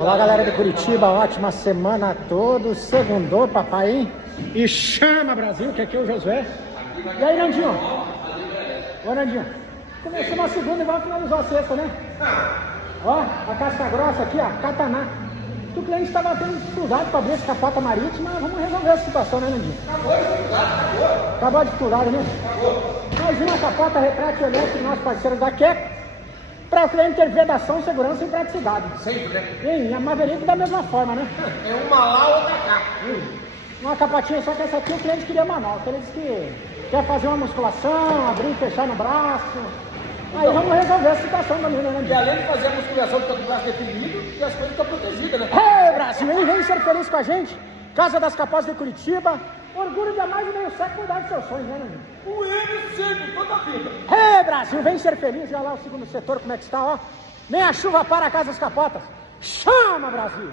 Olá, galera de Curitiba, ótima semana a todos. Segundou, papai, hein? E chama, Brasil, que aqui é o Josué. E aí, Nandinho? Ô, Nandinho. Começamos a segunda e vamos finalizar a sexta, né? Ó, a casca grossa aqui, ó, Cataná. O cliente estava tendo dificuldade para abrir essa capota marítima, vamos resolver essa situação, né, Nandinho? Acabou a dificuldade, acabou a dificuldade, né? Mais uma capota retrátil elétrica dos nossos parceiros da Queco, para o cliente ter vedação, segurança e praticidade. Sempre, né? E a Maverick da mesma forma, né? É uma lá, outra cá. Uma capotinha, só que essa aqui o cliente queria manual. Ele disse que quer fazer uma musculação, abrir e fechar no braço. Aí vamos resolver a situação também, né, E Nandinho? além de fazer a musculação, fica com o braço definido e as coisas ficam protegidas, né? Ei, Brasil, ele vem ser feliz com a gente. Casa das Capotas de Curitiba. Orgulho de mais de meio século cuidar dos seus sonhos, né, Nandinho? O M sempre, toda a vida. Ei, Brasil, vem ser feliz. Olha lá o segundo setor, como é que está, ó. Nem a chuva para a Casa das Capotas. Chama, Brasil!